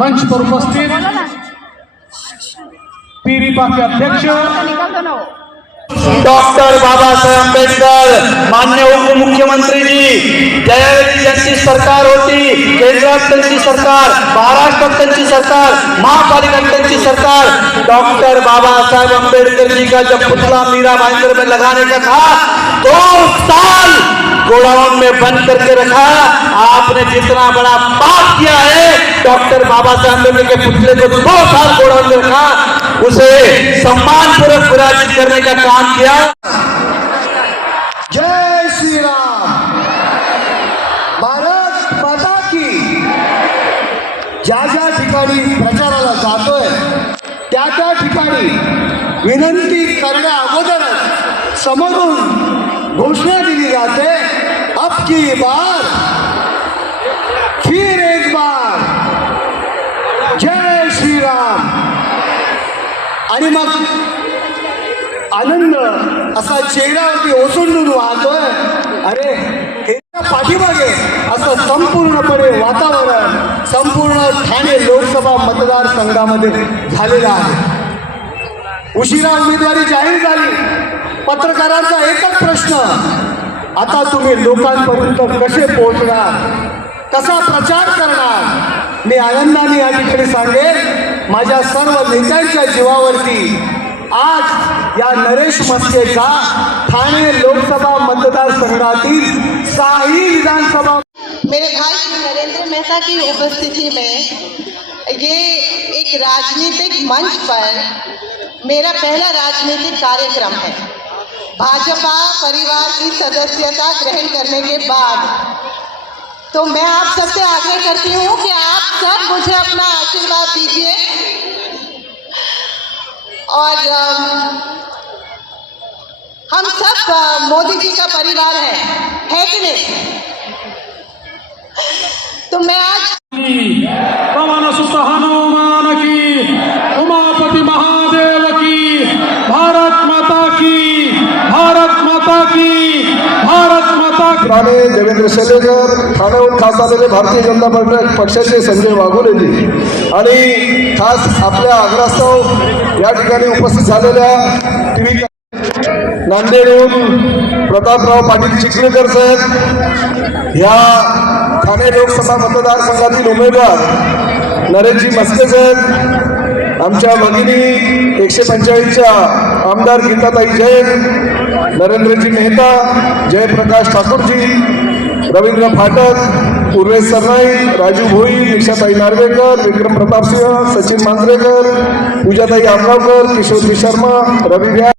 मंच पर उपस्थित पीरीपा के अध्यक्ष ना वो डॉक्टर बाबासाहेब आंबेडकर मान्य जी ज्यावेळी त्यांची सरकार होती केंद्रात त्यांची सरकार महाराष्ट्रात त्यांची सरकार महापालिकात त्यांची सरकार. डॉक्टर बाबासाहेब आंबेडकर जी का जब पुतला मीरा भाईंदर में लगाने का था तो गोडाउन में बंद करके रखा। आपने जितना बड़ा पाप किया है, डॉक्टर बाबा साहेब आंबेडकर के पुतले को दो साल गोडाउन में रखा। उसे सम्मान पूर्वक विराजित करने का काम किया। जय श्री राम। भारत की विनंती करण्या अगोदरच समोरून घोषणा दिली जाते की बार? खीर एक बार। जय श्री राम आणि मग आनंद असा चेहऱ्यावरती ओसंडून वाहतोय. अरे हे पाठीमागे असं संपूर्णपणे वातावरण संपूर्ण ठाणे लोकसभा मतदारसंघामध्ये झालेलं आहे. उशिरा उमेदवारी जाहीर झाली. पत्रकारांचा एकच प्रश्न आता तुम्ही लोकांपर्यंत कसे पोहोचणार? कसा प्रचार करणार? मी आनंदाने या ठिकाणी सांगेन माझ्या सर्व नेत्यांच्या जीवावरती आज या नरेश मस्केचा ठाणे लोकसभा मतदारसंघातील साही विधानसभा मेरे भाई श्री नरेंद्र मेहता की उपस्थिति में ये एक राजनीतिक मंच पर मेरा पहला राजनीतिक कार्यक्रम है। भाजपा परिवार की सदस्यता ग्रहण करने के बाद। तो मैं आप सबसे आग्रह करती हूँ कि आप सब मुझे अपना आशीर्वाद दीजिए। और हम सब मोदी जी का परिवार है। है कि नहीं? तो मैं आज भारत देवेंद्र शेलेकर ठाण्याहून खास आलेले भारतीय जनता पार्टी पक्षाचे संजय वाघोलेजी आणि खास आपल्या आग्रास्तव या ठिकाणी उपस्थित झालेल्या टी व्ही नांदेडहून प्रतापराव पाटील चिखलेकर साहेब या ठाणे लोकसभा मतदारसंघातील उमेदवार नरेशजी मस्के साहेब आमच्या भगिनी एकशे पंचेचाळीसच्या आमदार गीताताई जैन नरेंद्रजी मेहता, जयप्रकाश ठाकुर जी रविन्द्र फाटक, उर्वेश सरनाई, राजू भोई, दीक्षाताई नार्वेकर, विक्रम प्रताप सिंह, सचिन मांजरेकर पूजाताई आमगावकर किशोरजी शर्मा, रवि व्या